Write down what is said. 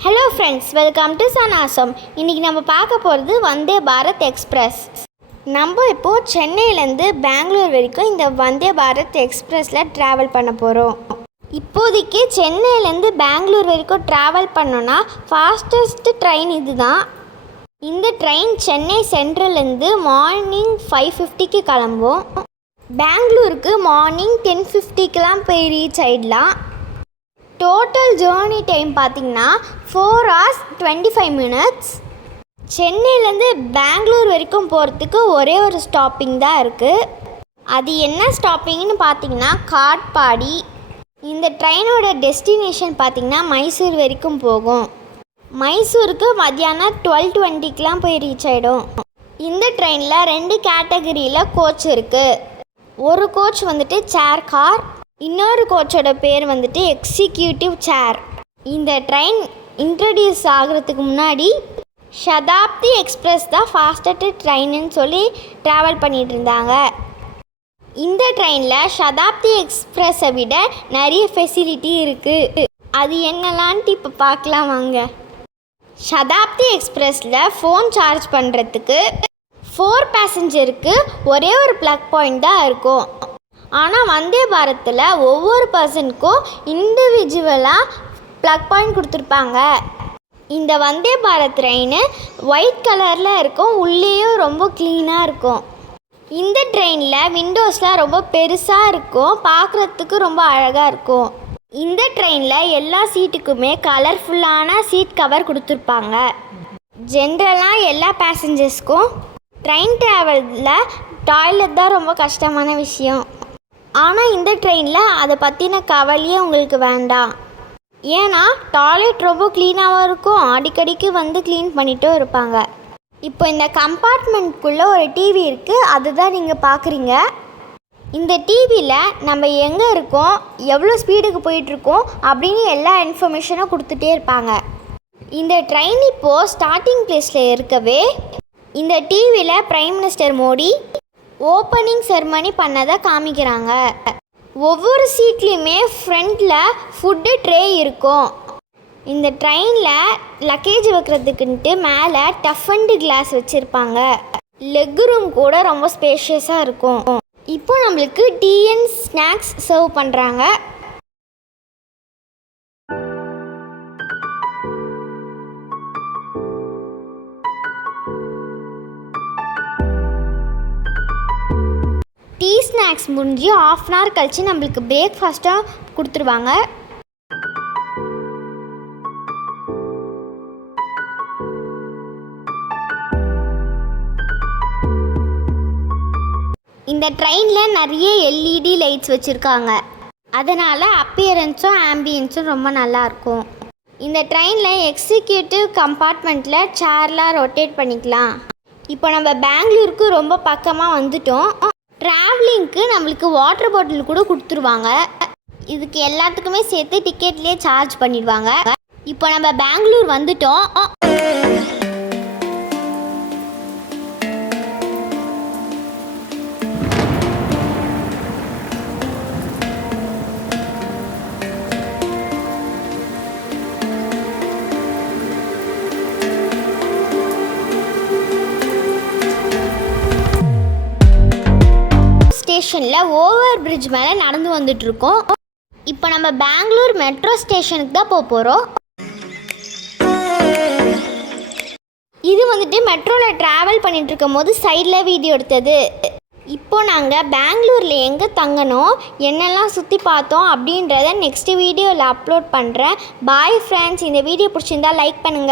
Hello friends, welcome to Sanasam. இன்றைக்கி நம்ம பார்க்க போகிறது வந்தே பாரத் எக்ஸ்பிரஸ். நம்ம இப்போது சென்னையிலேருந்து பெங்களூர் வரைக்கும் இந்த வந்தே பாரத் எக்ஸ்பிரஸில் ட்ராவல் பண்ண போகிறோம். இப்போதைக்கு சென்னையிலேருந்து பெங்களூர் வரைக்கும் ட்ராவல் பண்ணோன்னா ஃபாஸ்டஸ்ட் ட்ரெயின் இது தான். இந்த ட்ரெயின் சென்னை சென்ட்ரல்லேருந்து மார்னிங் 5:50க்கு கிளம்பும். பெங்களூருக்கு மார்னிங் 10:50க்கெலாம் போய் ரீச் ஆகிடலாம். டோட்டல் ஜேர்னி டைம் பார்த்திங்கன்னா 4 hours 25 minutes. சென்னையிலேருந்து பெங்களூர் வரைக்கும் போகிறதுக்கு ஒரே ஒரு ஸ்டாப்பிங் தான் இருக்குது. அது என்ன ஸ்டாப்பிங்னு பார்த்திங்கன்னா காட்பாடி. இந்த ட்ரெயினோட டெஸ்டினேஷன் பார்த்திங்கன்னா மைசூர் வரைக்கும் போகும். மைசூருக்கு மத்தியானம் 12:20க்கெலாம் போய் ரீச் ஆகிடும். இந்த ட்ரெயினில் 2 கேட்டகரியில் கோச் இருக்குது. ஒரு கோச் வந்துட்டு சேர் கார், இன்னொரு கோச்சோட பேர் வந்துட்டு எக்ஸிக்யூட்டிவ் சேர். இந்த ட்ரெயின் இன்ட்ரடியூஸ் ஆகிறதுக்கு முன்னாடி சதாப்தி எக்ஸ்பிரஸ் தான் ஃபாஸ்டஸ்ட் ட்ரெயின்னு சொல்லி ட்ராவல் பண்ணிகிட்டு இருந்தாங்க. இந்த ட்ரெயினில் சதாப்தி எக்ஸ்பிரஸை விட நிறைய ஃபெசிலிட்டி இருக்குது. அது என்னலான்ட்டு இப்போ பார்க்கலாம் வாங்க. சதாப்தி எக்ஸ்பிரஸில் ஃபோன் சார்ஜ் பண்ணுறதுக்கு 4 பேசஞ்சருக்கு ஒரே ஒரு ப்ளக் பாயிண்ட் தான் இருக்கும். ஆனால் வந்தே பாரத்தில் ஒவ்வொரு பர்சனுக்கும் இண்டிவிஜுவலாக ப்ளக் பாயிண்ட் கொடுத்துருப்பாங்க. இந்த வந்தே பாரத் ட்ரெயின் ஒயிட் கலரில் இருக்கும், உள்ளேயும் ரொம்ப க்ளீனாக இருக்கும். இந்த ட்ரெயினில் விண்டோஸ்லாம் ரொம்ப பெருசாக இருக்கும், பார்க்குறதுக்கு ரொம்ப அழகாக இருக்கும். இந்த ட்ரெயினில் எல்லா சீட்டுக்குமே கலர்ஃபுல்லான சீட் கவர் கொடுத்துருப்பாங்க. ஜென்ரலாக எல்லா பேசஞ்சர்ஸ்க்கும் ட்ரெயின் ட்ராவலில் டாய்லெட் தான் ரொம்ப கஷ்டமான விஷயம். ஆனால் இந்த ட்ரெயினில் அதை பற்றின கவலையே உங்களுக்கு வேண்டாம். ஏன்னா டாய்லெட் ரொம்ப க்ளீனாகவும் இருக்கும், அடிக்கடிக்கு வந்து க்ளீன் பண்ணிட்டும் இருப்பாங்க. இப்போ இந்த கம்பார்ட்மெண்ட்குள்ளே ஒரு டிவி இருக்குது, அதுதான் நீங்கள் பார்க்குறீங்க. இந்த டிவியில் நம்ம எங்கே இருக்கோம், எவ்வளோ ஸ்பீடுக்கு போயிட்டுருக்கோம் அப்படின்னு எல்லா இன்ஃபர்மேஷனும் கொடுத்துட்டே இருப்பாங்க. இந்த ட்ரெயின் இப்போது ஸ்டார்டிங் பிளேஸில் இருக்கவே இந்த டிவியில் prime minister Modi opening ceremony பண்ணதை காமிக்கிறாங்க. ஒவ்வொரு சீட்லேயுமே ஃப்ரண்டில் ஃபுட்டு ட்ரே இருக்கும். இந்த ட்ரெயினில் லக்கேஜ் வைக்கிறதுக்குன்ட்டு மேலே டஃபண்டு கிளாஸ் வச்சுருப்பாங்க. லெக் ரூம் கூட ரொம்ப ஸ்பேஷியஸாக இருக்கும். இப்போ நம்மளுக்கு டீ அண்ட் ஸ்நாக்ஸ் சர்வ் பண்ணுறாங்க. டீ ஸ்நாக்ஸ் முடிஞ்சு 1/2 hour கழித்து நம்மளுக்கு பிரேக்ஃபாஸ்ட்டாக கொடுத்துருவாங்க. இந்த ட்ரெயினில் நிறைய எல்இடி லைட்ஸ் வச்சுருக்காங்க, அதனால் அப்பியரன்ஸும் ஆம்பியன்ஸும் ரொம்ப நல்லாயிருக்கும். இந்த ட்ரெயினில் எக்ஸிக்யூட்டிவ் கம்பார்ட்மெண்ட்டில் சேர்லாம் ரொட்டேட் பண்ணிக்கலாம். இப்போ நம்ம பெங்களூருக்கு ரொம்ப பக்கமாக வந்துட்டோம். ட்ராவலிங்க்கு நம்மளுக்கு வாட்டர் பாட்டில் கூட கொடுத்துருவாங்க. இதுக்கு எல்லாத்துக்குமே சேர்த்து டிக்கெட்லேயே சார்ஜ் பண்ணிடுவாங்க. இப்போ நம்ம பெங்களூர் வந்துட்டோம். ஸ்டேஷனில் ஓவர் பிரிட்ஜ் மேலே நடந்து வந்துட்டுருக்கோம். இப்போ நம்ம பெங்களூர் மெட்ரோ ஸ்டேஷனுக்கு தான் போக போகிறோம். இது வந்துட்டு மெட்ரோவில் ட்ராவல் பண்ணிகிட்டு இருக்கும் போது சைடில் வீடியோ எடுத்தது. இப்போது நாங்கள் பெங்களூரில் எங்கே தங்கணும், என்னெல்லாம் சுற்றி பார்த்தோம் அப்படின்றத நெக்ஸ்ட் வீடியோவில் அப்லோட் பண்ணுறேன். Bye friends. இந்த வீடியோ பிடிச்சிருந்தா லைக் பண்ணுங்கள்.